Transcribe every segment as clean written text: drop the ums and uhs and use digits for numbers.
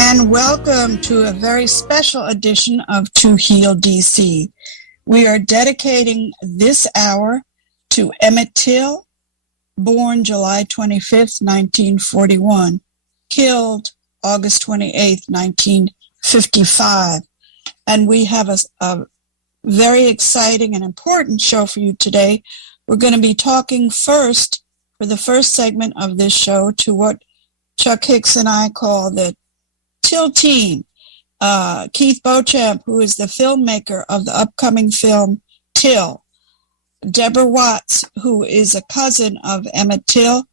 And welcome to a very special edition of To Heal DC. We are dedicating this hour to Emmett Till, born July 25th, 1941, killed August 28th, 1955. And we have a very exciting and important show for you today. We're going to be talking first, for the first segment of this show, to what Chuck Hicks and I call the Till team. Keith Beauchamp, who is the filmmaker of the upcoming film Till. Deborah Watts, who is a cousin of Emmett Till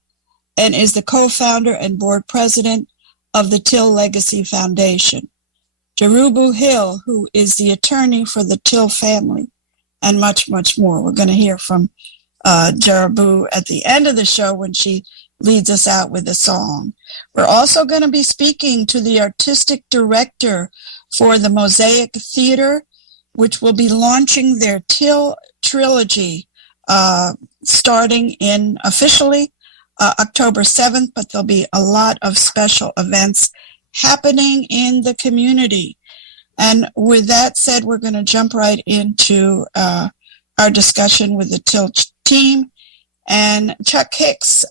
and is the co-founder and board president of the Till Legacy Foundation. Jarubu Hill, who is the attorney for the Till family, and much, much more. We're going to hear from Jarubu at the end of the show when she leads us out with a song. We're also going to be speaking to the artistic director for the Mosaic Theater, which will be launching their Till trilogy starting in officially October 7th, but there'll be a lot of special events happening in the community. And with that said, we're going to jump right into our discussion with the Till team. And Chuck Hicks,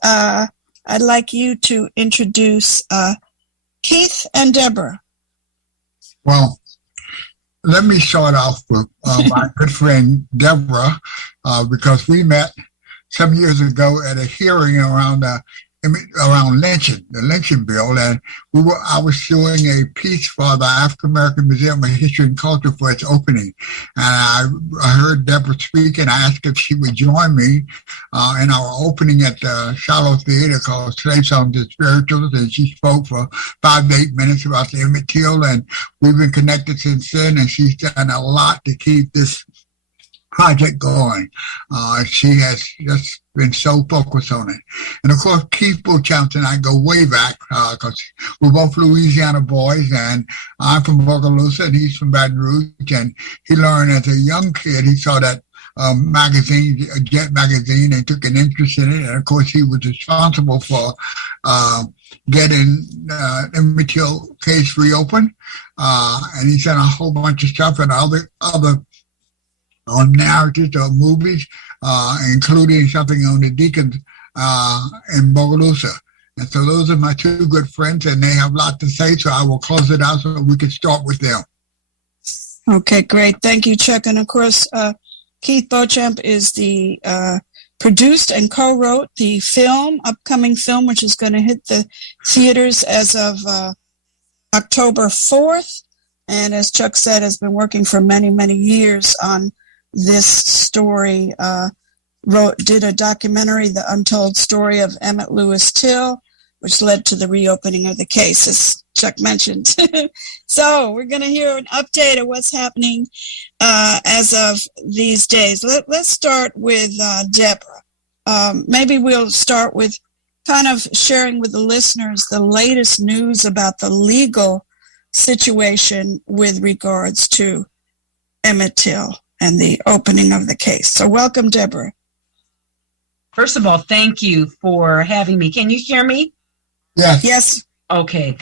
I'd like you to introduce Keith and Deborah. Well, let me start off with my good friend Deborah, because we met some years ago at a hearing around lynching, the lynching bill, and I was doing a piece for the African American Museum of History and Culture for its opening, and I heard Deborah speak, and I asked if she would join me in our opening at the Shallow Theater called Slave Songs and Spirituals, and she spoke for 5 to 8 minutes about the Emmett Till, and we've been connected since then, and she's done a lot to keep this project going. She has just been so focused on it. And of course, Keith Beauchamp and I go way back because we're both Louisiana boys, and I'm from Bogalusa and he's from Baton Rouge. And he learned as a young kid, he saw that magazine, Jet magazine, and took an interest in it. And of course, he was responsible for getting Emmett Till case reopened. And he's done a whole bunch of stuff and other on narratives or movies, including something on the Deacons in Bogalusa. And so those are my two good friends, and they have a lot to say, so I will close it out so we can start with them. Okay, great. Thank you, Chuck. And of course, Keith Beauchamp is the produced and co-wrote the upcoming film, which is going to hit the theaters as of October 4th. And as Chuck said, has been working for many, many years on this story, did a documentary, The Untold Story of Emmett Lewis Till, which led to the reopening of the case, as Chuck mentioned. So we're going to hear an update of what's happening as of these days. Let's start with Deborah. Maybe we'll start with kind of sharing with the listeners the latest news about the legal situation with regards to Emmett Till and the opening of the case. So welcome, Deborah. First of all, thank you for having me. Can you hear me? Yes. Yes. Okay.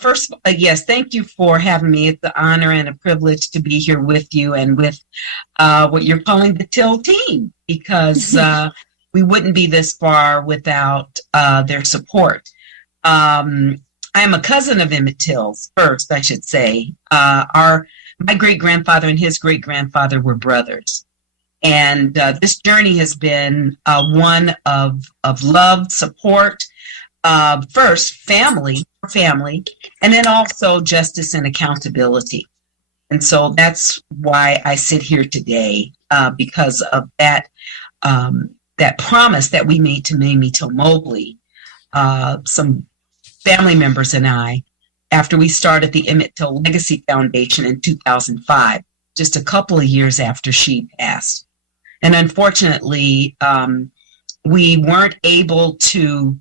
First, yes, thank you for having me. It's an honor and a privilege to be here with you and with what you're calling the Till team, because we wouldn't be this far without their support. I am a cousin of Emmett Till's, first, I should say. My great-grandfather and his great-grandfather were brothers. And this journey has been one of love, support, first family, and then also justice and accountability. And so that's why I sit here today, because of that promise that we made to Mamie Till Mobley, some family members and I, after we started the Emmett Till Legacy Foundation in 2005, just a couple of years after she passed. And unfortunately, we weren't able to,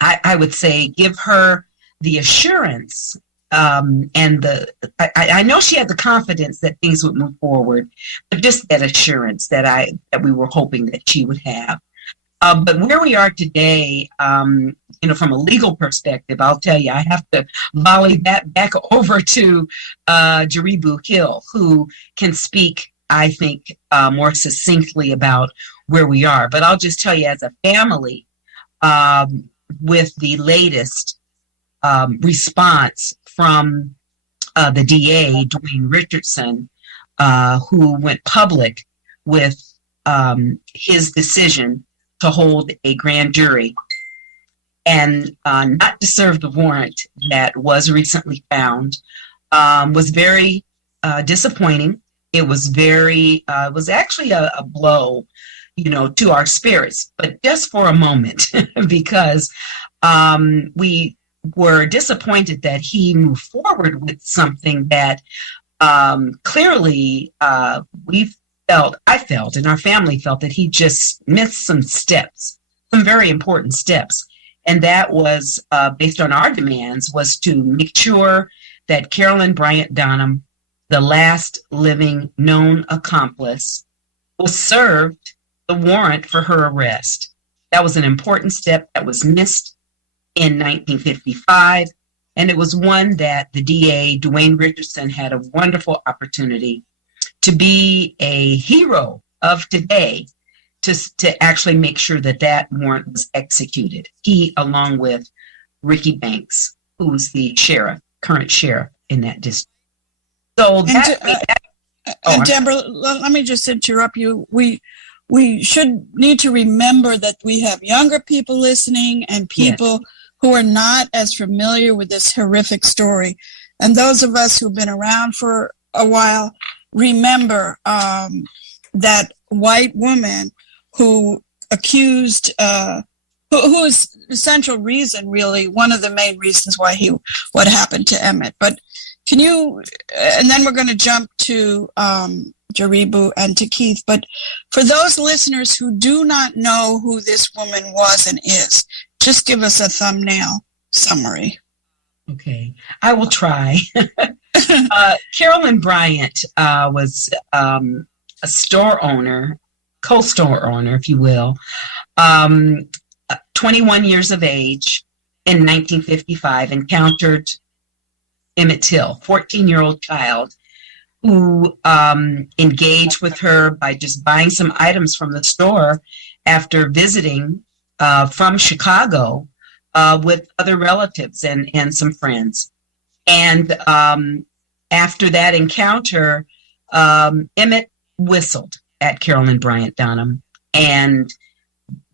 I would say, give her the assurance I know she had the confidence that things would move forward, but just that assurance that we were hoping that she would have. But where we are today, from a legal perspective, I'll tell you, I have to volley that back over to Jaribu Hill, who can speak, I think, more succinctly about where we are. But I'll just tell you, as a family, with the latest response from the DA, Dwayne Richardson, who went public with his decision to hold a grand jury and not to serve the warrant that was recently found, was very disappointing. It was it was actually a blow, to our spirits, but just for a moment, because we were disappointed that he moved forward with something that clearly I felt, and our family felt that he just missed some steps, some very important steps. And that was, based on our demands, was to make sure that Carolyn Bryant Donham, the last living known accomplice, was served the warrant for her arrest. That was an important step that was missed in 1955. And it was one that the DA, Dwayne Richardson, had a wonderful opportunity to be a hero of today, to actually make sure that warrant was executed. He, along with Ricky Banks, who's the current sheriff in that district. So Deborah, let me just interrupt you. We should need to remember that we have younger people listening and people who are not as familiar with this horrific story. And those of us who've been around for a while remember that white woman who accused, who is the central reason, really, one of the main reasons why what happened to Emmett. But can you, and then we're going to jump to Jaribu and to Keith, but for those listeners who do not know who this woman was and is, just give us a thumbnail summary. Okay, I will try. Carolyn Bryant was a store owner, co-store owner, if you will, 21 years of age in 1955, encountered Emmett Till, 14-year-old child, who engaged with her by just buying some items from the store after visiting from Chicago with other relatives and some friends. And after that encounter, Emmett whistled at Carolyn Bryant Donham. And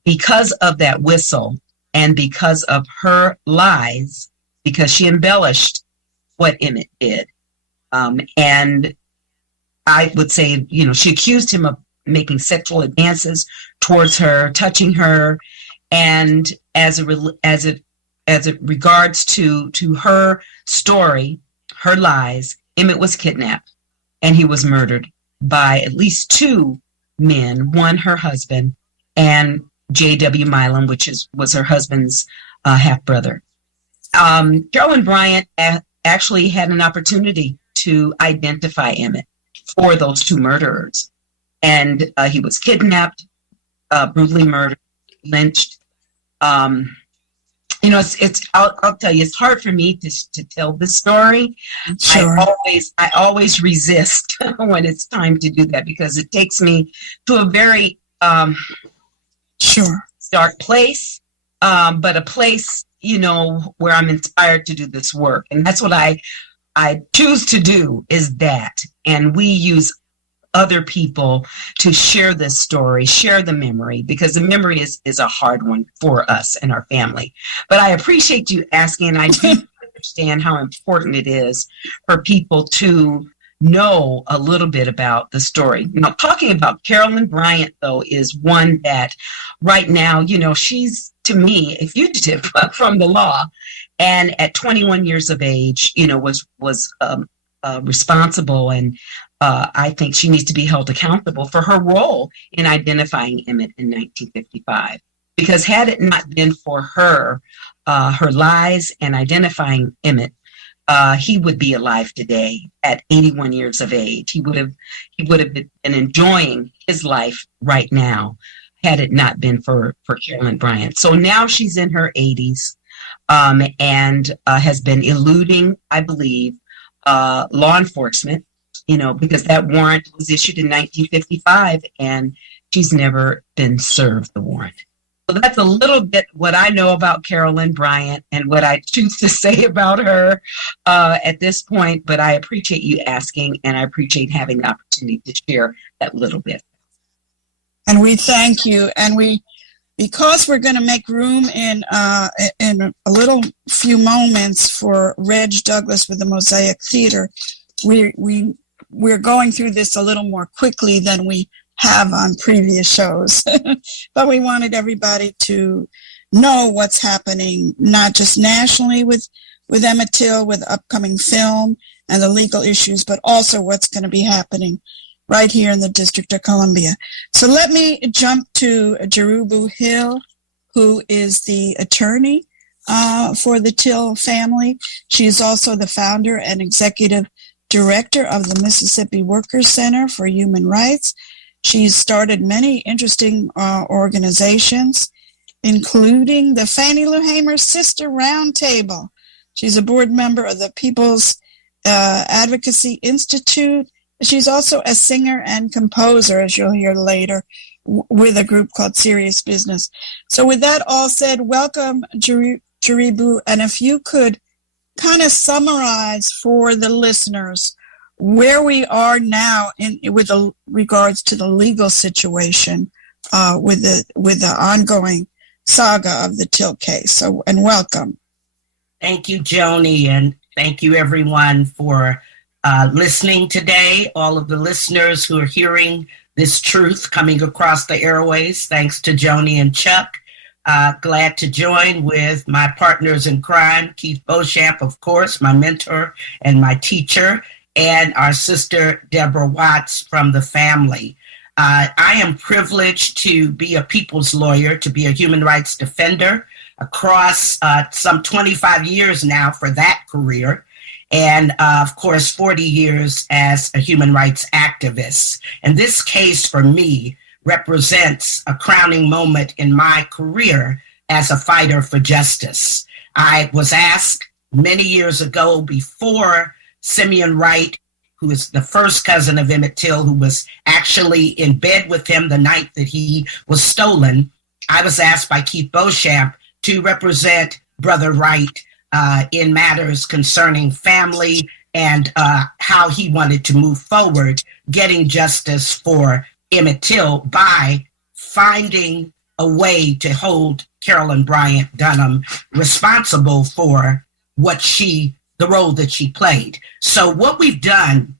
because of that whistle and because of her lies, because she embellished what Emmett did, and I would say, she accused him of making sexual advances towards her, touching her, and as it regards to her story, her lies, Emmett was kidnapped and he was murdered by at least two men, one her husband and J.W. Milam, which was her husband's half brother. Carolyn Bryant actually had an opportunity to identify Emmett for those two murderers, and he was kidnapped, brutally murdered, lynched. I'll tell you, it's hard for me to tell this story. Sure. I always resist when it's time to do that, because it takes me to a very dark place, but a place, where I'm inspired to do this work. And that's what I choose to do, is that. And we use other people to share this story, share the memory, because the memory is a hard one for us and our family. But I appreciate you asking, and I do understand how important it is for people to know a little bit about the story. Talking about Carolyn Bryant, though, is one that right now, she's, to me, a fugitive from the law. And at 21 years of age, was responsible, and I think she needs to be held accountable for her role in identifying Emmett in 1955. Because had it not been for her lies and identifying Emmett, he would be alive today at 81 years of age. He would have been enjoying his life right now, had it not been for Carolyn Bryant. So now she's in her 80s and has been eluding, I believe, law enforcement, because that warrant was issued in 1955 and she's never been served the warrant. So that's a little bit what I know about Carolyn Bryant and what I choose to say about her at this point. But I appreciate you asking, and I appreciate having the opportunity to share that little bit. And we thank you. And because we're going to make room in a little few moments for Reg Douglas with the Mosaic Theater, we're going through this a little more quickly than we have on previous shows. But we wanted everybody to know what's happening, not just nationally with Emmett Till, with upcoming film and the legal issues, but also what's going to be happening right here in the District of Columbia. So let me jump to Jerubu Hill, who is the attorney for the Till family. She is also the founder and executive director of the Mississippi Workers Center for Human Rights. She's started many interesting organizations, including the Fannie Lou Hamer Sister Roundtable. She's a board member of the People's Advocacy Institute. She's also a singer and composer, as you'll hear later, with a group called Serious Business. So with that all said, welcome, Jerubu. And if you could kind of summarize for the listeners where we are now with regards to the legal situation with the ongoing saga of the Till case. So, and welcome. Thank you, Joni, and thank you everyone for listening today. All of the listeners who are hearing this truth coming across the airways, thanks to Joni and Chuck. Glad to join with my partners in crime, Keith Beauchamp, of course, my mentor and my teacher, and our sister, Deborah Watts from the family. I am privileged to be a people's lawyer, to be a human rights defender across some 25 years now for that career. And of course, 40 years as a human rights activist. And this case for me represents a crowning moment in my career as a fighter for justice. I was asked many years ago, before Simeon Wright, who is the first cousin of Emmett Till, who was actually in bed with him the night that he was stolen, I was asked by Keith Beauchamp to represent Brother Wright in matters concerning family and how he wanted to move forward, getting justice for Emmett Till by finding a way to hold Carolyn Bryant Dunham responsible for the role that she played. So what we've done,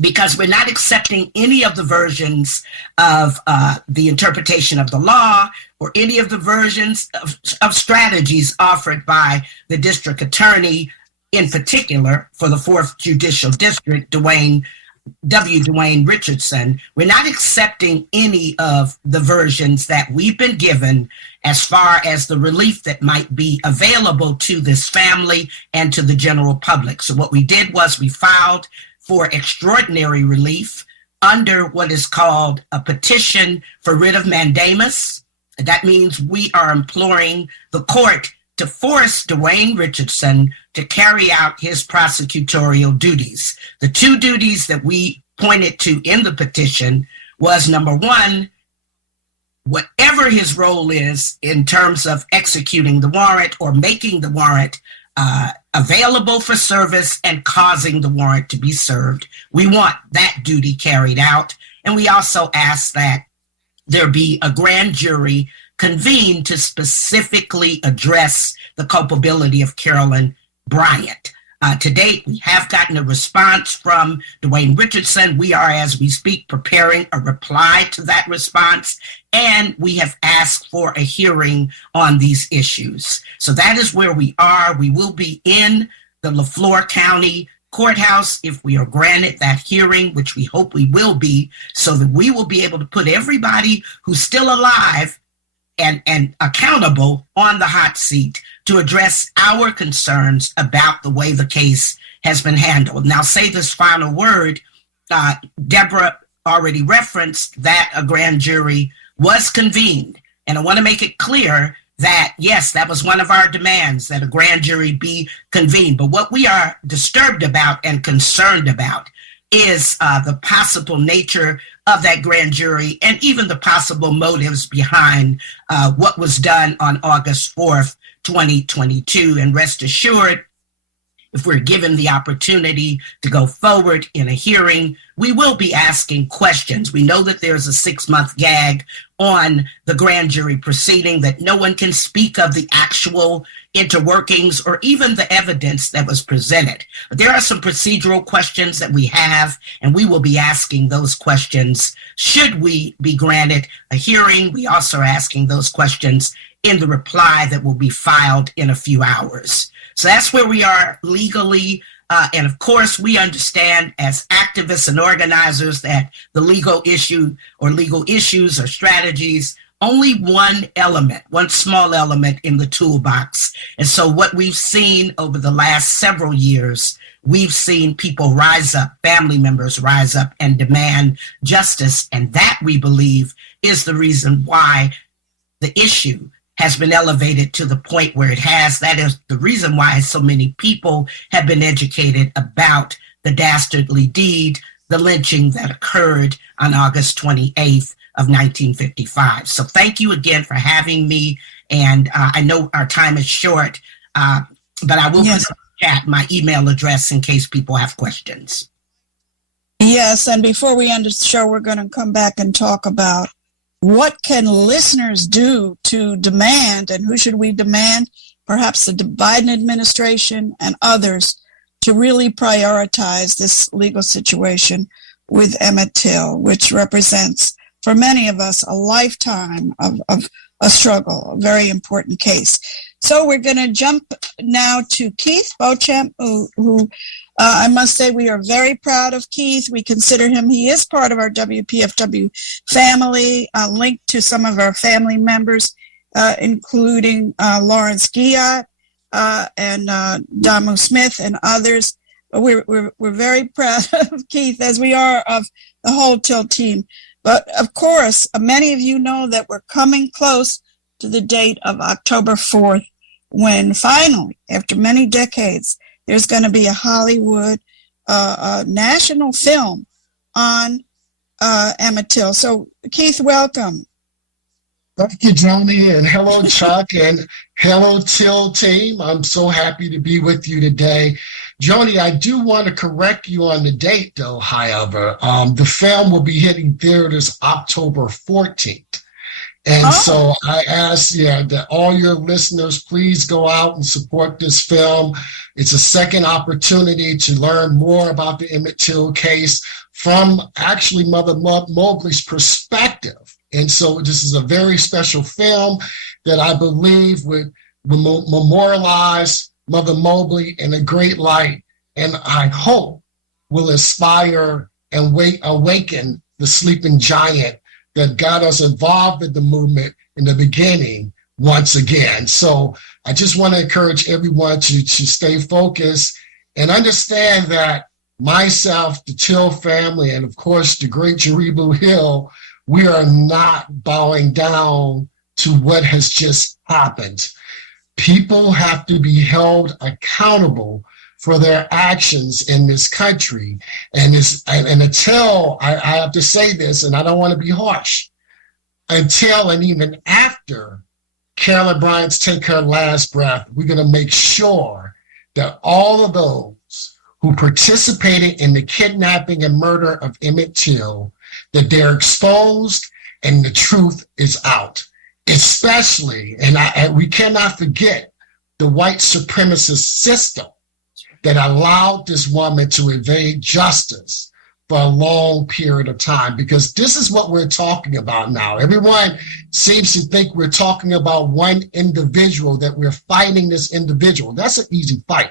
because we're not accepting any of the versions of the interpretation of the law or any of the versions of strategies offered by the district attorney, in particular for the 4th Judicial District, Dwayne Richardson, we're not accepting any of the versions that we've been given as far as the relief that might be available to this family and to the general public. So what we did was we filed for extraordinary relief under what is called a petition for writ of mandamus. That means we are imploring the court to force Dwayne Richardson to carry out his prosecutorial duties. The two duties that we pointed to in the petition was, number one, whatever his role is in terms of executing the warrant or making the warrant available for service and causing the warrant to be served, we want that duty carried out. And we also ask that there be a grand jury convened to specifically address the culpability of Carolyn Bryant. To date, we have gotten a response from Dwayne Richardson. We are, as we speak, preparing a reply to that response, and we have asked for a hearing on these issues. So that is where we are. We will be in the LaFleur County Courthouse if we are granted that hearing, which we hope we will be, so that we will be able to put everybody who's still alive and accountable on the hot seat to address our concerns about the way the case has been handled. Now, say this final word. Deborah already referenced that a grand jury was convened. And I want to make it clear that, yes, that was one of our demands, that a grand jury be convened. But what we are disturbed about and concerned about is the possible nature of that grand jury and even the possible motives behind what was done on August 4th, 2022. And rest assured, if we're given the opportunity to go forward in a hearing, we will be asking questions. We know that there's a 6-month gag on the grand jury proceeding, that no one can speak of the actual interworkings or even the evidence that was presented. But there are some procedural questions that we have, and we will be asking those questions should we be granted a hearing. We also are asking those questions in the reply that will be filed in a few hours. So that's where we are legally. And of course, we understand as activists and organizers that the legal issue or legal issues or strategies, only one element, one small element in the toolbox. And so what we've seen over the last several years, we've seen people rise up, family members rise up and demand justice. And that, we believe, is the reason why the issue has been elevated to the point where it has. That is the reason why so many people have been educated about the dastardly deed, the lynching that occurred on August 28th of 1955. So thank you again for having me. And I know our time is short, but I will put in the chat my email address in case people have questions. Yes, and before we end the show, we're going to come back and talk about what can listeners do to demand, and who should we demand? Perhaps the Biden administration and others to really prioritize this legal situation with Emmett Till, which represents, for many of us, a lifetime of a struggle, a very important case. So we're going to jump now to Keith Beauchamp, who I must say we are very proud of Keith. We consider him, he is part of our WPFW family, linked to some of our family members, including Lawrence Guillot and Damu Smith and others. We're very proud of Keith, as we are of the whole Till team. But of course, many of you know that we're coming close to the date of October 4th, when finally, after many decades, there's going to be a Hollywood national film on Emmett Till. So, Keith, welcome. Thank you, Joni, and hello, Chuck, and hello, Till team. I'm so happy to be with you today. Joni, I do want to correct you on the date, though, however. The film will be hitting theaters October 14th. And so I ask that all your listeners, please go out and support this film. It's a second opportunity to learn more about the Emmett Till case from actually Mother Mobley's perspective. And so this is a very special film that I believe would memorialize Mother Mobley in a great light, and I hope will inspire and awaken the sleeping giant that got us involved in the movement in the beginning once again. So I just want to encourage everyone to stay focused and understand that myself, the Till family, and of course the great Jaribu Hill, we are not bowing down to what has just happened. People have to be held accountable for their actions in this country. And until, I have to say this, and I don't want to be harsh, until and even after Carolyn Bryant's take her last breath, we're going to make sure that all of those who participated in the kidnapping and murder of Emmett Till, that they're exposed and the truth is out. Especially, and we cannot forget the white supremacist system that allowed this woman to evade justice for a long period of time, because this is what we're talking about now. Everyone seems to think we're talking about one individual, that we're fighting this individual. That's an easy fight.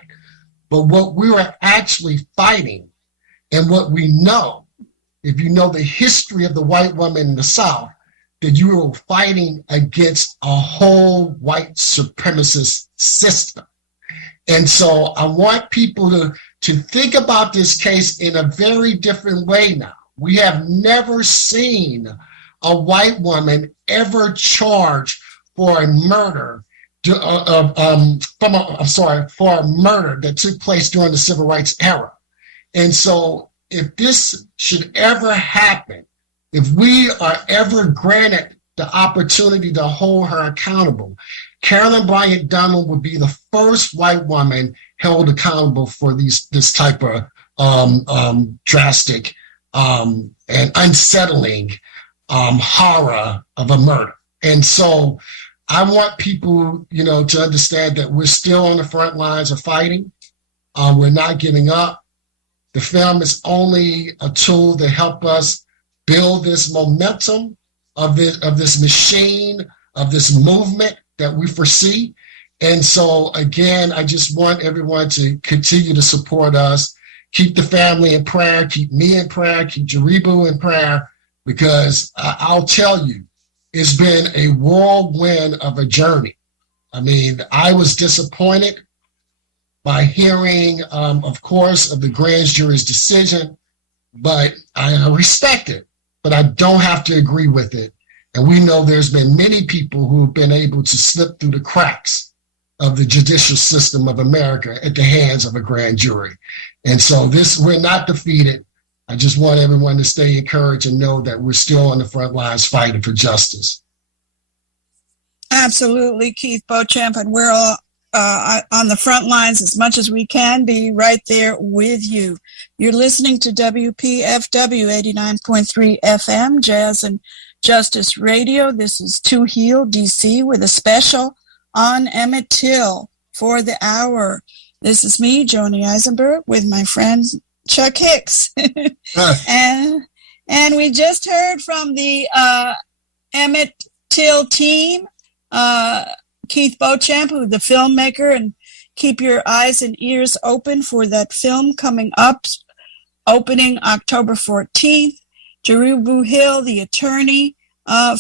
But what we are actually fighting, and what we know, if you know the history of the white woman in the South, that you are fighting against a whole white supremacist system. And so I want people to think about this case in a very different way now. We have never seen a white woman ever charged for a murder for a murder that took place during the civil rights era. And so if this should ever happen, if we are ever granted the opportunity to hold her accountable, Carolyn Bryant Donald would be the first white woman held accountable for this type of drastic and unsettling horror of a murder. And so I want people, to understand that we're still on the front lines of fighting. We're not giving up. The film is only a tool to help us build this momentum of this machine, of this movement that we foresee. And so, again, I just want everyone to continue to support us, keep the family in prayer, keep me in prayer, keep Jaribu in prayer, because I'll tell you, it's been a whirlwind of a journey. I mean, I was disappointed by hearing, of course, of the grand jury's decision, but I respect it, but I don't have to agree with it. And we know there's been many people who have been able to slip through the cracks of the judicial system of America at the hands of a grand jury. And so we're not defeated. I just want everyone to stay encouraged and know that we're still on the front lines fighting for justice. Absolutely, Keith Beauchamp, and we're all on the front lines as much as we can be, right there with you. You're listening to WPFW 89.3 FM, Jazz and Justice Radio. This is To Heal DC with a special on Emmett Till for the hour. This is me, Joni Eisenberg, with my friend Chuck Hicks. and we just heard from the Emmett Till team, Keith Beauchamp, who's the filmmaker, and keep your eyes and ears open for that film coming up, opening October 14th. Jaribu Hill, the attorney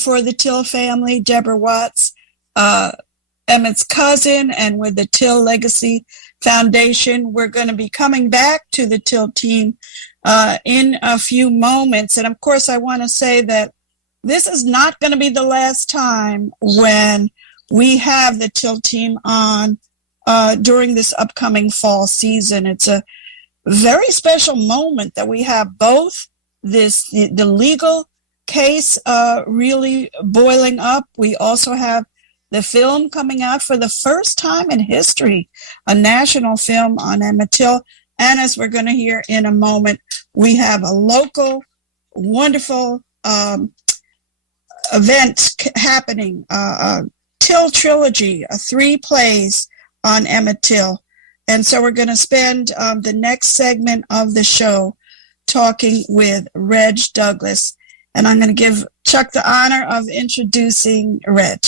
for the Till family, Deborah Watts, Emmett's cousin, and with the Till Legacy Foundation. We're going to be coming back to the Till team in a few moments. And of course, I want to say that this is not going to be the last time when we have the Till team on during this upcoming fall season. It's a very special moment that we have both the legal case really boiling up. We also have the film coming out for the first time in history, a national film on Emmett Till. And as we're going to hear in a moment, we have a local, wonderful event happening, Till Trilogy, 3 plays on Emmett Till. And so we're going to spend the next segment of the show talking with Reg Douglas. And I'm going to give Chuck the honor of introducing Reg.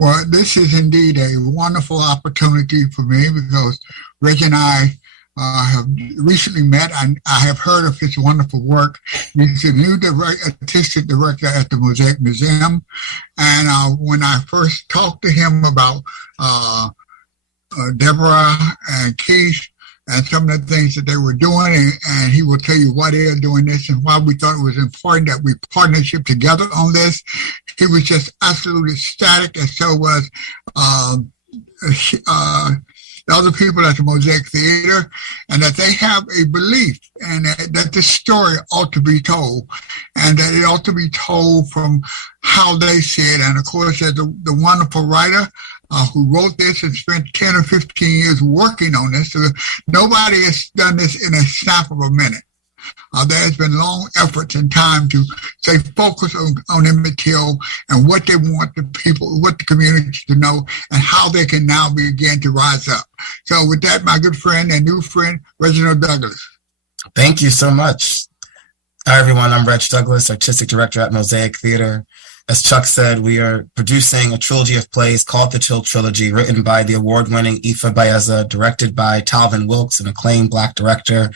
Well, this is indeed a wonderful opportunity for me because Reg and I have recently met, and I have heard of his wonderful work. He's the new artistic director at the Mosaic Museum. And when I first talked to him about Deborah and Keith and some of the things that they were doing, and he will tell you why they are doing this and why we thought it was important that we partnership together on this. He was just absolutely ecstatic, and so was the other people at the Mosaic Theater, and that they have a belief and that this story ought to be told, and that it ought to be told from how they see it. And of course, there's the wonderful writer who wrote this and spent 10 or 15 years working on this. So nobody has done this in a snap of a minute. There's been long efforts and time to stay focused on Emmett Till and what they want the people, what the community to know, and how they can now begin to rise up. So with that, my good friend and new friend, Reginald Douglas. Thank you so much. Hi, everyone. I'm Reg Douglas, Artistic Director at Mosaic Theater. As Chuck said, we are producing a trilogy of plays called the Till Trilogy, written by the award-winning Ifa Baeza, directed by Talvin Wilkes, an acclaimed Black director.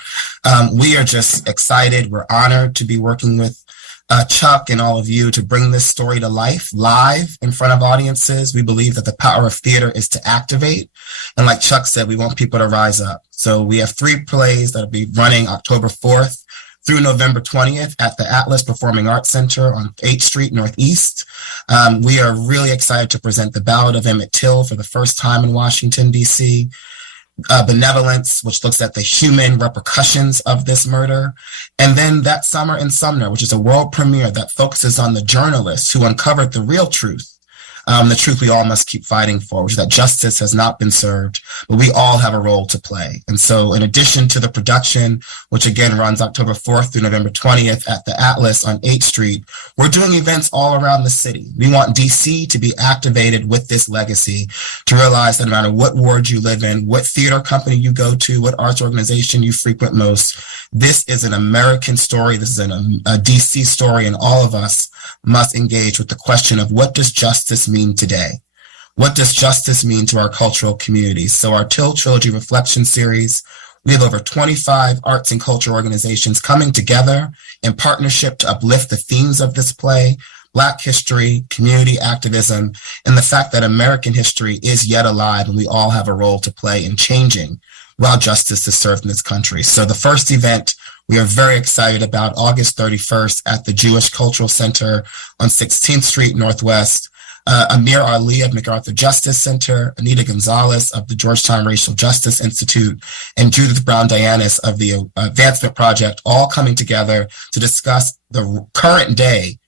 We are just excited. We're honored to be working with Chuck and all of you to bring this story to life live in front of audiences. We believe that the power of theater is to activate. And like Chuck said, we want people to rise up. So we have 3 plays that will be running October 4th through November 20th at the Atlas Performing Arts Center on 8th Street Northeast. We are really excited to present The Ballad of Emmett Till for the first time in Washington, D.C. Benevolence, which looks at the human repercussions of this murder. And then That Summer in Sumner, which is a world premiere that focuses on the journalists who uncovered the real truth. The truth we all must keep fighting for, which is that justice has not been served, but we all have a role to play. And so in addition to the production, which again runs October 4th through November 20th at the Atlas on 8th Street, we're doing events all around the city. We want DC to be activated with this legacy, to realize that no matter what ward you live in, what theater company you go to, what arts organization you frequent most, this is an American story. This is a DC story, and all of us must engage with the question of what does justice mean today? What does justice mean to our cultural communities? So our Till Trilogy Reflection Series, we have over 25 arts and culture organizations coming together in partnership to uplift the themes of this play, Black history, community activism, and the fact that American history is yet alive and we all have a role to play in changing while justice is served in this country. So the first event we are very excited about, August 31st at the Jewish Cultural Center on 16th Street Northwest. Amir Ali of MacArthur Justice Center, Anita Gonzalez of the Georgetown Racial Justice Institute, and Judith Brown-Dianis of the Advancement Project, all coming together to discuss the current day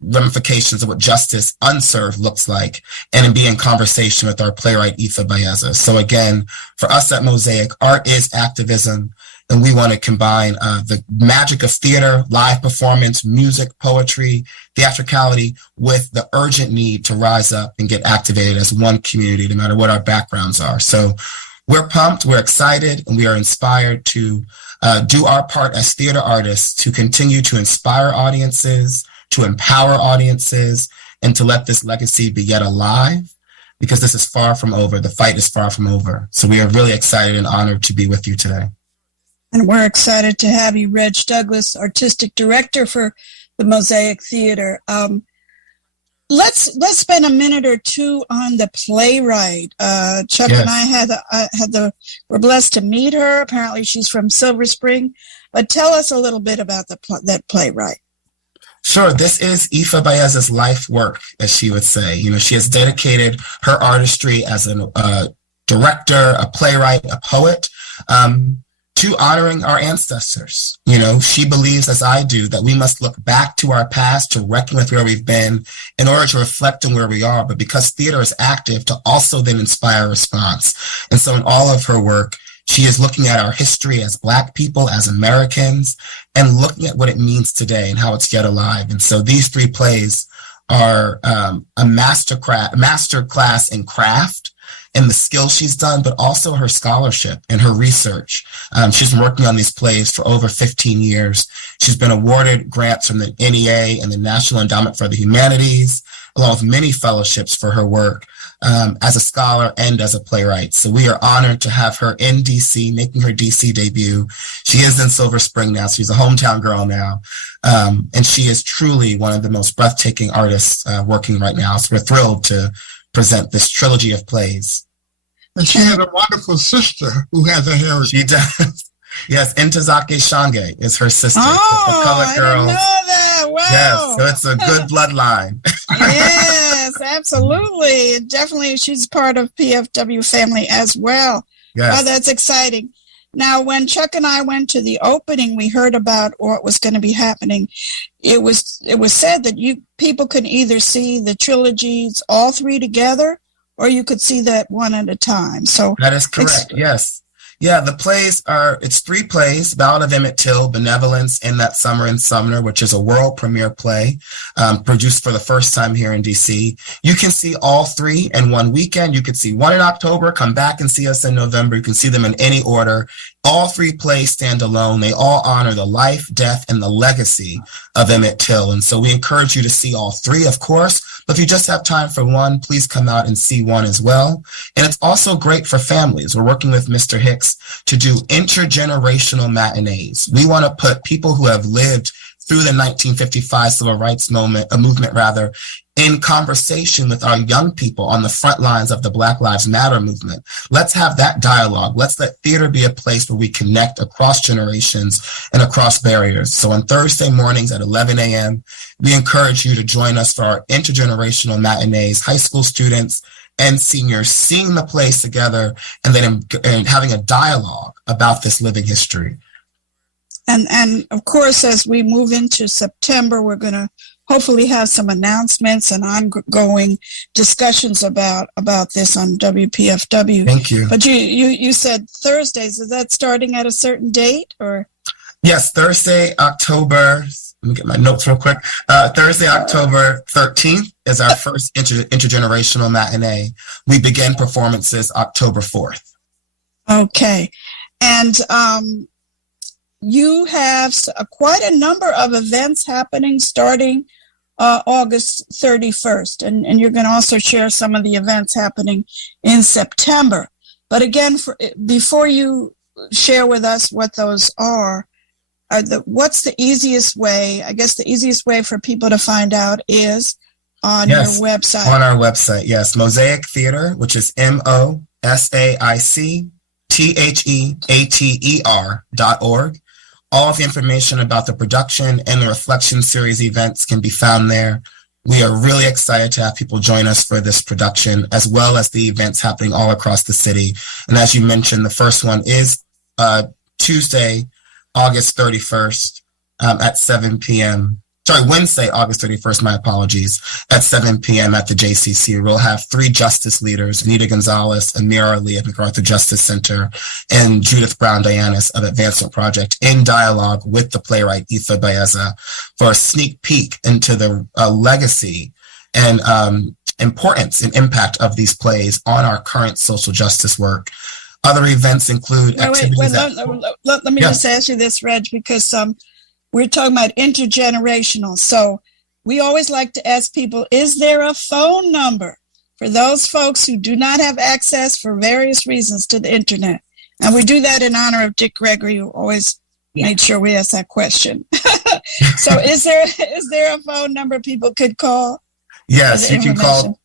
ramifications of what justice unserved looks like, and in be in conversation with our playwright Ifa Baeza. So again, for us at Mosaic, art is activism, and we want to combine the magic of theater, live performance, music, poetry, theatricality with the urgent need to rise up and get activated as one community, no matter what our backgrounds are. So we're pumped, we're excited, and we are inspired to do our part as theater artists to continue to inspire audiences, to empower audiences, and to let this legacy be yet alive, because this is far from over. The fight is far from over. So we are really excited and honored to be with you today. And we're excited to have you, Reg Douglas, Artistic Director for the Mosaic Theater. Let's spend a minute or two on the playwright. Chuck Yes. and I were blessed to meet her. Apparently she's from Silver Spring. But tell us a little bit about that playwright. Sure. This is Ifa Baeza's life work, as she would say. You know, she has dedicated her artistry as a director, a playwright, a poet, to honoring our ancestors. You know, she believes, as I do, that we must look back to our past to reckon with where we've been in order to reflect on where we are, but because theater is active, to also then inspire response. And so in all of her work, she is looking at our history as Black people, as Americans, and looking at what it means today and how it's yet alive. And so these three plays are a master class in craft and the skills she's done, but also her scholarship and her research. She's been working on these plays for over 15 years. She's been awarded grants from the NEA and the National Endowment for the Humanities, along with many fellowships for her work as a scholar and as a playwright. So we are honored to have her in DC, making her DC debut. She is in Silver Spring now. So she's a hometown girl now. And she is truly one of the most breathtaking artists working right now. So we're thrilled to present this trilogy of plays. And she had a wonderful sister who has a heritage. She does. Yes, Ntozake Shange is her sister. Oh, The Colored I Girls. didn't know that. Wow. Yes, so it's a good bloodline. Yes, absolutely. Definitely, she's part of PFW family as well. Yes. Oh, that's exciting. Now, when Chuck and I went to the opening, we heard about what was going to be happening. It was said that people could either see the trilogies all three together, or you could see that one at a time. So That is correct. Yes. Yeah, the plays it's three plays: Ballad of Emmett Till, Benevolence, and That Summer in Sumner, which is a world premiere play produced for the first time here in DC. You can see all three in one weekend. You could see one in October, come back and see us in November. You can see them in any order. All three plays stand alone. They all honor the life, death, and the legacy of Emmett Till. And so we encourage you to see all three, of course. But if you just have time for one, please come out and see one as well. And it's also great for families. We're working with Mr. Hicks to do intergenerational matinees. We want to put people who have lived through the 1955 civil rights movement, in conversation with our young people on the front lines of the Black Lives Matter movement. Let's have that dialogue. Let's let theater be a place where we connect across generations and across barriers. So on Thursday mornings at 11 a.m., we encourage you to join us for our intergenerational matinees, high school students and seniors seeing the plays together and then having a dialogue about this living history. And of course, as we move into September, we're going to hopefully have some announcements and ongoing discussions about this on WPFW. Thank you. But you said Thursdays. Is that starting at a certain date or? Yes, Thursday, October. Let me get my notes real quick. Thursday, October 13th is our first intergenerational matinee. We begin performances October 4th. Okay. And you have quite a number of events happening starting August 31st. And you're going to also share some of the events happening in September. But again, before you share with us what those are, what's the easiest way? I guess the easiest way for people to find out is on your website. On our website, yes. Mosaic Theater, which is MOSAICTHEATER.org. All of the information about the production and the Reflection Series events can be found there. We are really excited to have people join us for this production, as well as the events happening all across the city. And as you mentioned, the first one is Tuesday, August 31st at 7 p.m. Sorry, Wednesday, August 31st, my apologies, at 7 p.m. at the JCC. We'll have 3 justice leaders, Anita Gonzalez, Amir Ali of MacArthur Justice Center, and Judith Brown Dianis of Advancement Project in dialogue with the playwright Ifa Baeza for a sneak peek into the legacy and importance and impact of these plays on our current social justice work. Other events include activities. Let me just ask you this, Reg, because we're talking about intergenerational. So we always like to ask people, is there a phone number for those folks who do not have access for various reasons to the internet? And we do that in honor of Dick Gregory, who always made sure we ask that question. So is there a phone number people could call? Yes, you can call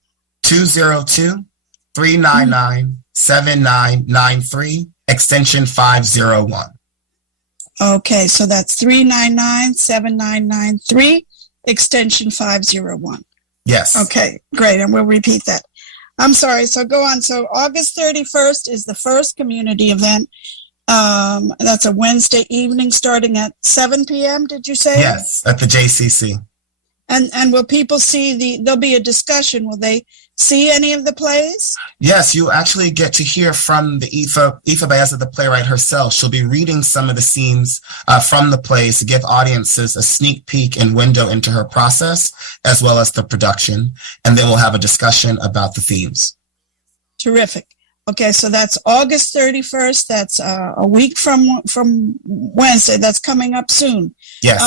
202-399-7993, extension 501. Okay, so that's 399-7993, extension 501. Yes. Okay, great, and we'll repeat that. I'm sorry, so go on. So August 31st is the first community event. That's a Wednesday evening starting at 7 p.m., did you say? Yes, at the JCC. And will people see there'll be a discussion. Will they see any of the plays? Yes, you actually get to hear from the Ifa Baeza, the playwright herself. She'll be reading some of the scenes from the plays to give audiences a sneak peek and window into her process, as well as the production. And then we'll have a discussion about the themes. Terrific. Okay, so that's August 31st. That's a week from Wednesday. That's coming up soon. Yes.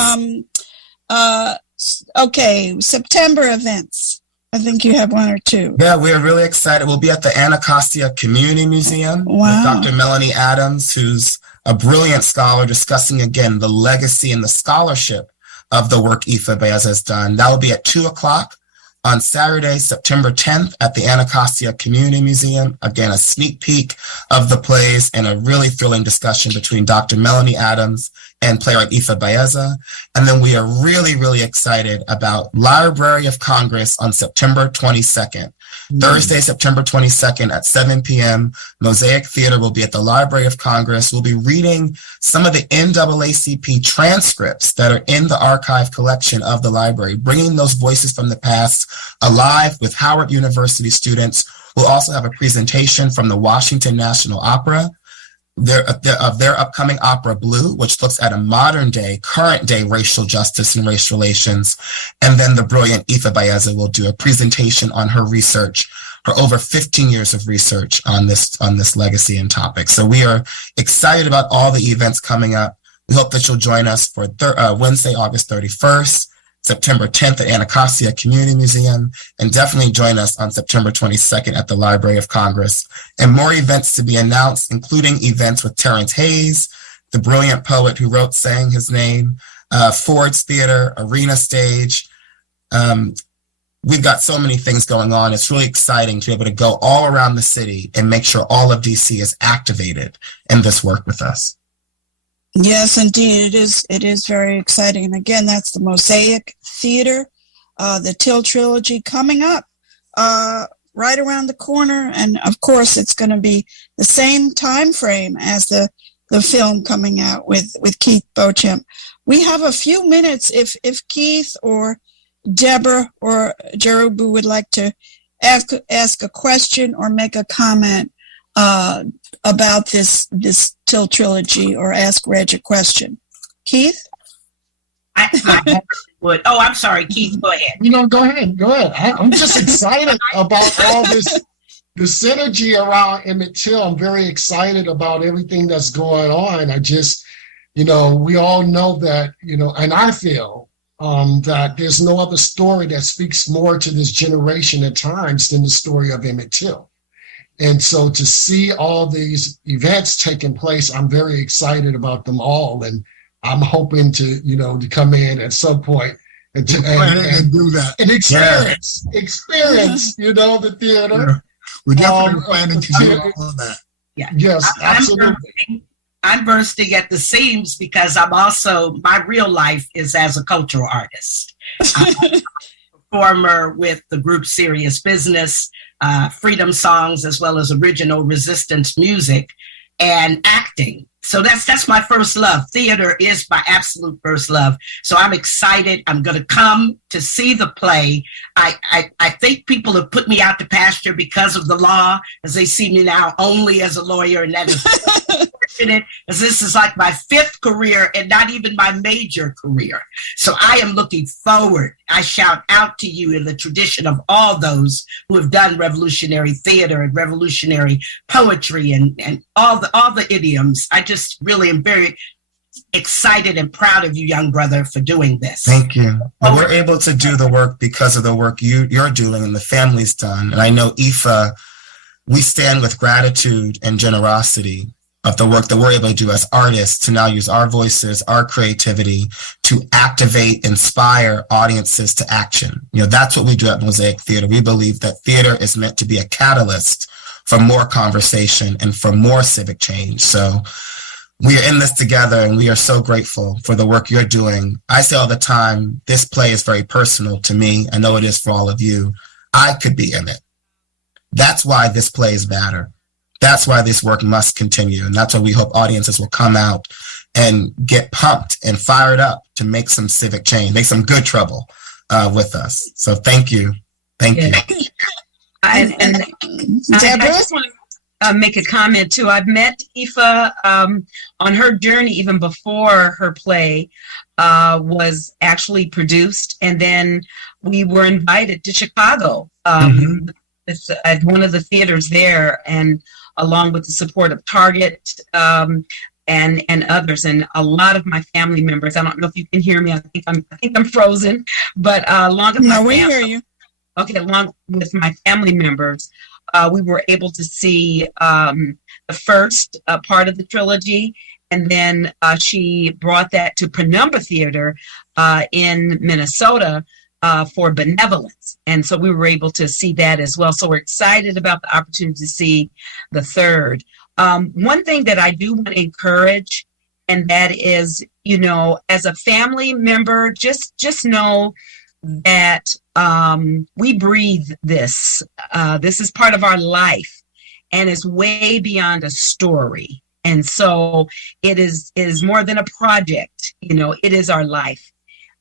Okay, September events. I think you have 1 or 2. Yeah, we're really excited. We'll be at the Anacostia Community Museum with Dr. Melanie Adams, who's a brilliant scholar, discussing again the legacy and the scholarship of the work Ifa Baeza has done. That will be at 2:00 on Saturday, September 10th at the Anacostia Community Museum. Again, a sneak peek of the plays and a really thrilling discussion between Dr. Melanie Adams and playwright Ifa Baeza. And then we are really, really excited about Library of Congress on September 22nd. Thursday, September 22nd at 7 p.m. Mosaic Theater will be at the Library of Congress. We'll be reading some of the NAACP transcripts that are in the archive collection of the library, bringing those voices from the past alive with Howard University students. We'll also have a presentation from the Washington National Opera, of their upcoming opera Blue, which looks at a modern day, current day racial justice and race relations. And then the brilliant Ifa Baeza will do a presentation on her research, her over 15 years of research on this legacy and topic. So we are excited about all the events coming up. We hope that you'll join us for Wednesday, August 31st, September 10th at Anacostia Community Museum, and definitely join us on September 22nd at the Library of Congress. And more events to be announced, including events with Terrence Hayes, the brilliant poet who wrote Saying His Name, Ford's Theater, Arena Stage. We've got so many things going on. It's really exciting to be able to go all around the city and make sure all of DC is activated in this work with us. Yes, indeed. It is very exciting. And again, that's the Mosaic Theater, the Till Trilogy coming up right around the corner. And of course, it's going to be the same time frame as the film coming out with Keith Beauchamp. We have a few minutes if Keith or Deborah or Jerubu would like to ask a question or make a comment about this Till Trilogy, or ask Reg a question. Keith? I would. Oh, I'm sorry, Keith. Go ahead. Go ahead. I'm just excited about all this, the synergy around Emmett Till. I'm very excited about everything that's going on. I just, we all know that, and I feel that there's no other story that speaks more to this generation at times than the story of Emmett Till. And so to see all these events taking place, I'm very excited about them all. And I'm hoping to, to come in at some point and do that. And experience, the theater. Yeah. We're definitely planning to do all that. Yeah. Yes, absolutely. I'm bursting at the seams because my real life is as a cultural artist. I'm a performer with the group Serious Business, freedom songs, as well as original resistance music and acting. So that's my first love. Theater is my absolute first love. So I'm excited. I'm going to come to see the play. I think people have put me out to pasture because of the law, as they see me now only as a lawyer, and that is fortunate, as this is like my fifth career and not even my major career. So I am looking forward. I shout out to you in the tradition of all those who have done revolutionary theater and revolutionary poetry and all the idioms. I just really am very excited and proud of you, young brother, for doing this. Thank you. Well, we're able to do the work because of the work you're doing and the family's done. And I know IFA, we stand with gratitude and generosity of the work that we're able to do as artists to now use our voices, our creativity to activate, inspire audiences to action. That's what we do at Mosaic Theater. We believe that theater is meant to be a catalyst for more conversation and for more civic change. So we are in this together, and we are so grateful for the work you're doing. I say all the time, this play is very personal to me. I know it is for all of you. I could be in it. That's why this plays matter. That's why this work must continue. And that's why we hope audiences will come out and get pumped and fired up to make some civic change, make some good trouble with us. So thank you. Thank you. I just want to make a comment too. I've met Ifa on her journey even before her play was actually produced. And then we were invited to Chicago at one of the theaters there, and along with the support of Target and others, and a lot of my family members. I don't know if you can hear me. I think I'm frozen, but along with we hear you. Okay, along with my family members, we were able to see the first part of the trilogy, and then she brought that to Penumbra Theater in Minnesota for Benevolence. And so we were able to see that as well. So we're excited about the opportunity to see the third. One thing that I do want to encourage, and that is, as a family member, just know that we breathe this. This is part of our life, and is way beyond a story. And so it is more than a project. It is our life,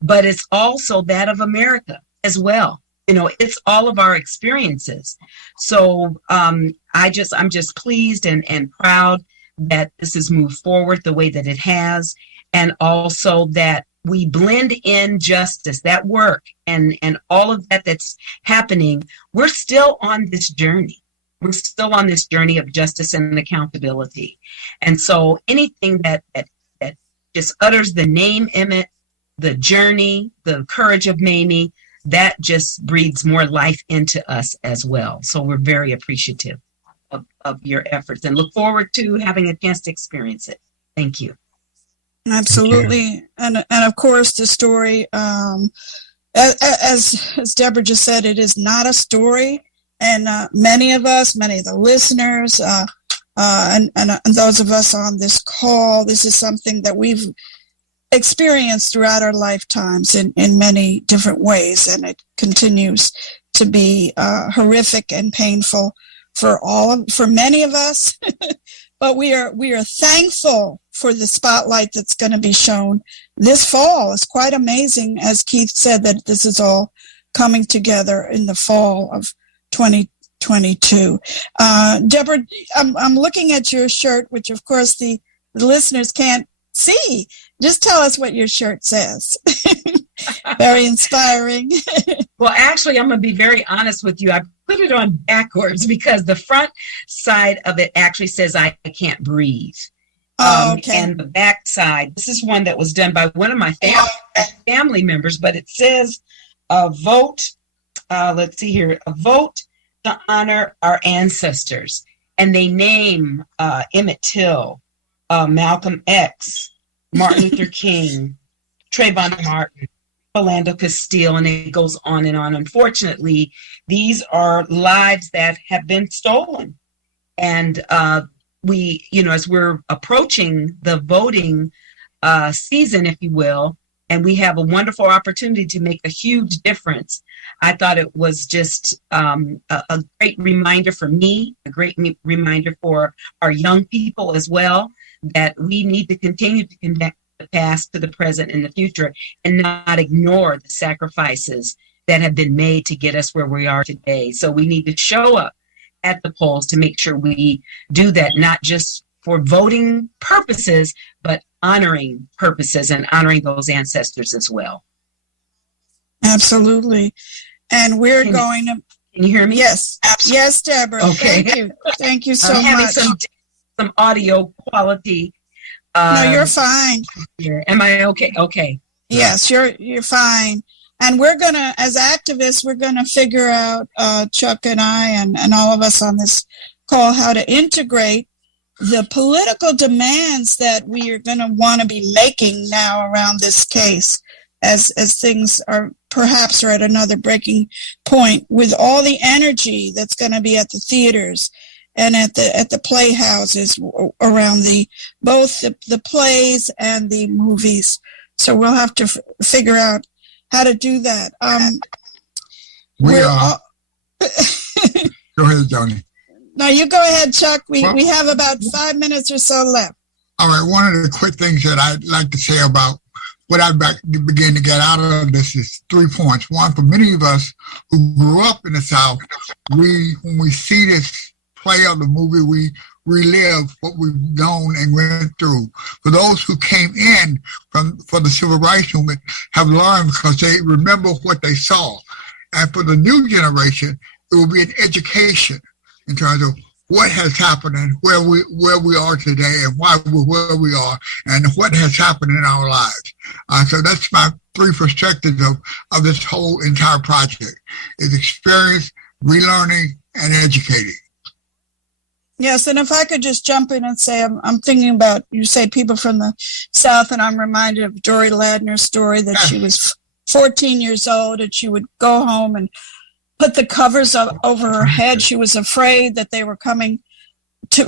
but it's also that of America as well. It's all of our experiences. So I'm just pleased and proud that this has moved forward the way that it has, and also that we blend in justice, that work, and all of that's happening. We're still on this journey. We're still on this journey of justice and accountability. And so anything that just utters the name Emmett, the journey, the courage of Mamie, that just breathes more life into us as well. So we're very appreciative of your efforts and look forward to having a chance to experience it. Thank you. Absolutely. And of course, the story, as Deborah just said, it is not a story. And many of the listeners, and those of us on this call, this is something that we've experienced throughout our lifetimes in many different ways. And it continues to be horrific and painful for many of us. But we are thankful for the spotlight that's going to be shown this fall. It's quite amazing, as Keith said, that this is all coming together in the fall of 2022. Deborah, I'm looking at your shirt, which of course the listeners can't see. Just tell us what your shirt says. Very inspiring. Well, actually, I'm going to be very honest with you. I put it on backwards because the front side of it actually says I can't breathe. Okay. And the back side, this is one that was done by one of my family members, but it says vote. Let's see here, a vote to honor our ancestors. And they name Emmett Till, Malcolm X, Martin Luther King, Trayvon Martin, Philando Castile, and it goes on and on. Unfortunately, these are lives that have been stolen. And we, as we're approaching the voting season, if you will, and we have a wonderful opportunity to make a huge difference. I thought it was just a great reminder for me, a great reminder for our young people as well, that we need to continue to connect the past to the present and the future and not ignore the sacrifices that have been made to get us where we are today. So we need to show up at the polls to make sure we do that, not just for voting purposes, but honoring purposes and honoring those ancestors as well. Absolutely. And we're going to... Can you hear me? Yes. Absolutely. Yes, Deborah. Okay. Thank you. Thank you so much. Some audio quality. No, you're fine. Am I okay? Okay. Yes, you're fine. And we're going to, as activists, we're going to figure out, Chuck and I and all of us on this call, how to integrate the political demands that we are going to want to be making now around this case as things are perhaps at another breaking point, with all the energy that's going to be at the theaters and at the playhouses around both the plays and the movies. So we'll have to figure out how to do that. Go ahead, Joni. No, you go ahead, Chuck. We have about 5 minutes or so left. All right. One of the quick things that I'd like to say about what I begin to get out of this is 3 points. One, for many of us who grew up in the South, when we see this play of the movie, we relive what we've known and went through. For those who came in for the civil rights movement, have learned because they remember what they saw. And for the new generation, it will be an education in terms of what has happened and where we are today and why we're where we are and what has happened in our lives. So that's my 3 perspectives of this whole entire project: is experience, relearning, and educating. Yes, and if I could just jump in and say, I'm thinking about, you say people from the South, and I'm reminded of Dory Ladner's story that she was 14 years old and she would go home and put the covers over her head. She was afraid that they were coming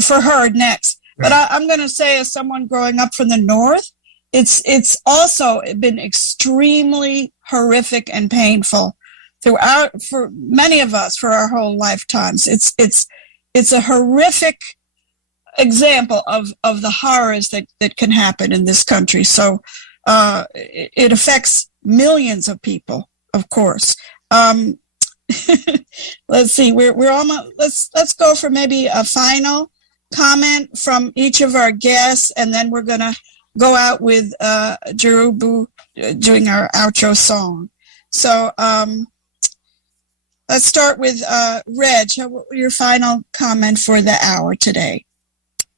for her next. But I'm going to say, as someone growing up from the North, it's also been extremely horrific and painful for many of us for our whole lifetimes. It's a horrific example of the horrors that can happen in this country. So it affects millions of people, of course. Let's see, we're almost, let's go for maybe a final comment from each of our guests, and then we're going to go out with Jerubu doing our outro song. So let's start with Reg. Your final comment for the hour today.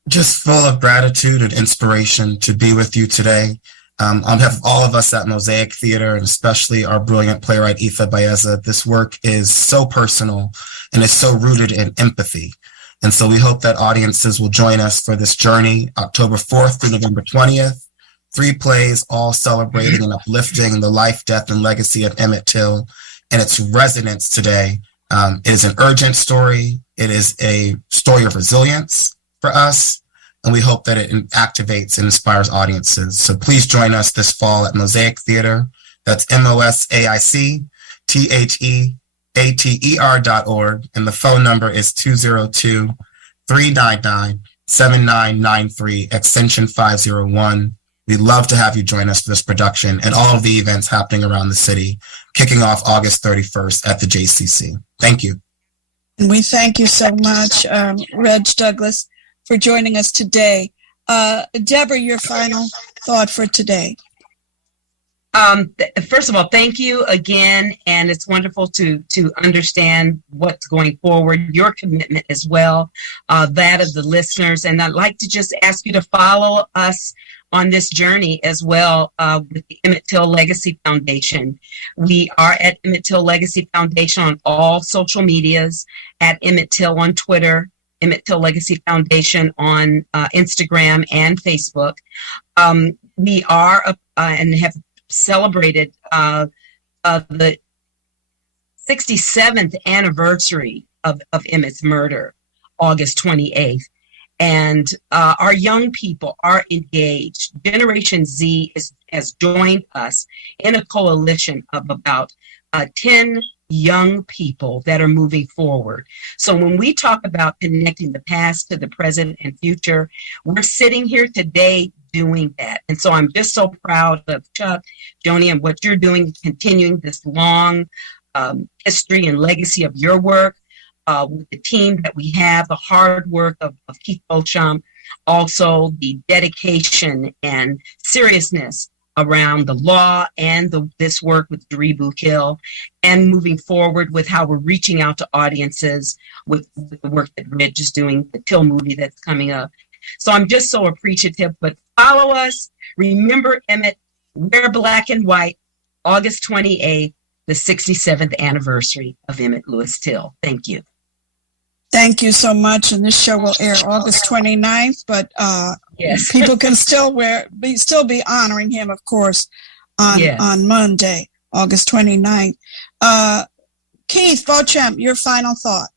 Just full of gratitude and inspiration to be with you today. On behalf of all of us at Mosaic Theater, and especially our brilliant playwright, Ifa Baeza, this work is so personal and is so rooted in empathy. And so we hope that audiences will join us for this journey, October 4th through November 20th. 3 plays, all celebrating and uplifting the life, death, and legacy of Emmett Till and its residents today. It is an urgent story. It is a story of resilience for us, and we hope that it activates and inspires audiences. So please join us this fall at Mosaic Theater. That's MOSAIC THEATER.org, and the phone number is 202-399-7993, extension 501. We'd love to have you join us for this production and all of the events happening around the city, kicking off August 31st at the JCC. Thank you. And we thank you so much, Reg Douglas, for joining us today. Deborah, your final thought for today. First of all, thank you again, and it's wonderful to understand what's going forward, your commitment as well, that of the listeners. And I'd like to just ask you to follow us on this journey as well with the Emmett Till Legacy Foundation. We are at Emmett Till Legacy Foundation on all social medias, at Emmett Till on Twitter, Emmett Till Legacy Foundation on Instagram and Facebook. We are and have celebrated the 67th anniversary of Emmett's murder, August 28th. And our young people are engaged. Generation Z has joined us in a coalition of about 10 young people that are moving forward. So when we talk about connecting the past to the present and future, we're sitting here today doing that. And so I'm just so proud of Chuck, Joni, and what you're doing, continuing this long history and legacy of your work. With the team that we have, the hard work of Keith Beauchamp, also the dedication and seriousness around the law and this work with Daribu Hill, and moving forward with how we're reaching out to audiences with the work that Reg is doing, the Till movie that's coming up. So I'm just so appreciative, but follow us. Remember Emmett, wear black and white, August 28th, the 67th anniversary of Emmett Louis Till. Thank you. Thank you so much. And this show will air August 29th, but Yes. people can still be honoring him, of course, on Monday, August 29th. Keith Beauchamp, your final thought.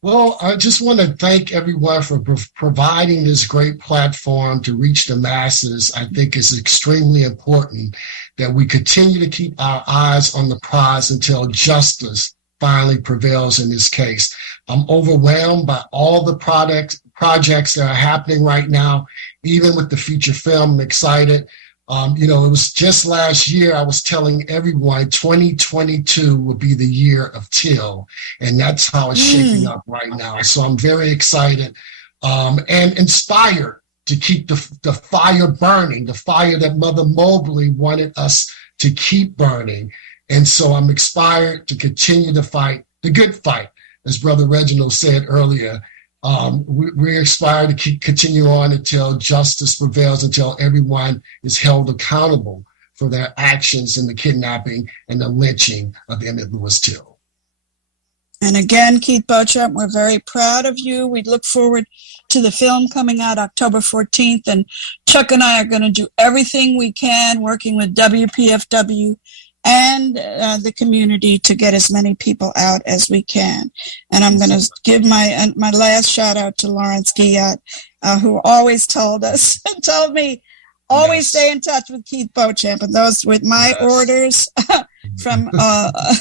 Well, I just want to thank everyone for providing this great platform to reach the masses. I think it's extremely important that we continue to keep our eyes on the prize until justice finally prevails in this case. I'm overwhelmed by all the projects that are happening right now, even with the feature film. I'm excited. It was just last year I was telling everyone 2022 will be the year of Till, and that's how it's shaping up right now. So I'm very excited and inspired to keep the fire burning, the fire that Mother Mobley wanted us to keep burning. And so I'm inspired to continue to fight the good fight, as Brother Reginald said earlier. We're inspired to continue on until justice prevails, until everyone is held accountable for their actions in the kidnapping and the lynching of Emmett Louis Till. And again, Keith Beauchamp, we're very proud of you. We look forward to the film coming out October 14th. And Chuck and I are going to do everything we can, working with WPFW and the community to get as many people out as we can. And I'm going to give my last shout out to Lawrence Guillat, who always told me, always stay in touch with Keith Beauchamp. And those with my orders from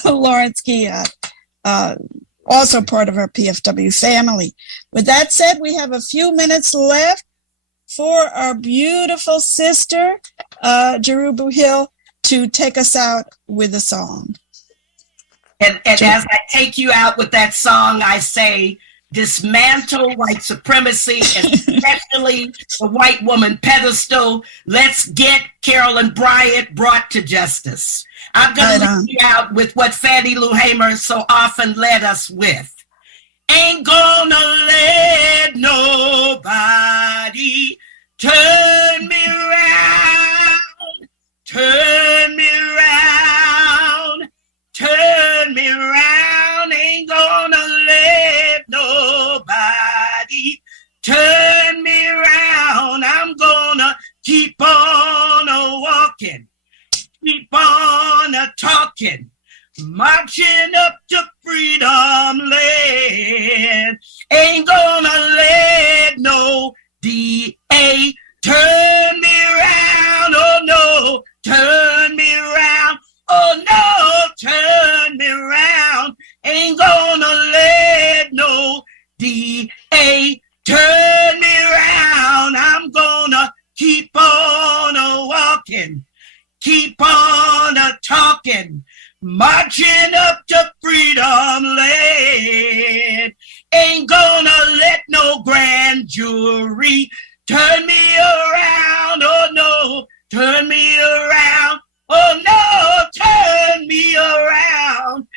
Lawrence Guillat, also part of our PFW family. With that said, we have a few minutes left for our beautiful sister, Daribu Hill, to take us out with a song. And as I take you out with that song, I say, dismantle white supremacy, especially the white woman pedestal. Let's get Carolyn Bryant brought to justice. I'm going to leave you out with what Fannie Lou Hamer so often led us with. Ain't gonna let nobody turn me around. Turn me round, turn me round, ain't gonna let nobody turn me round. I'm gonna keep on on talking, marching up to freedom land. Ain't gonna let no DA turn me around. Oh no, turn me around. Oh no, turn me around. Ain't gonna let no DA turn me around. I'm gonna keep on walking, keep on talking, marching up to freedom land. Ain't gonna let no grand jury turn me around. Oh no, turn me around. Oh no, turn me around.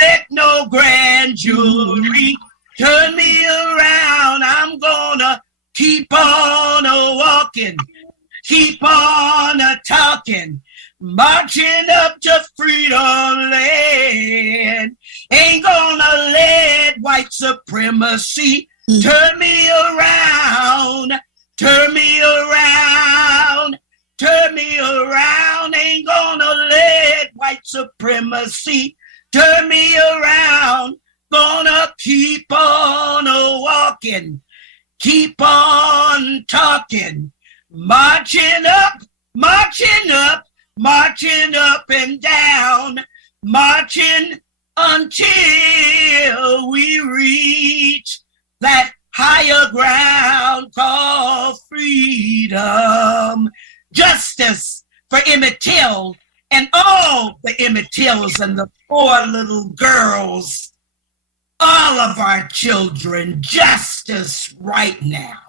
Let no grand jury turn me around. I'm gonna keep on walking, keep on talking, marching up to freedom land. Ain't gonna let white supremacy turn me around, turn me around, turn me around. Ain't gonna let white supremacy turn me around. Gonna keep on walking, keep on talking, marching up, marching up, marching up and down, marching until we reach that higher ground called freedom. Justice for Emmett Till and all the Emmett Tills and the poor little girls. All of our children, justice right now.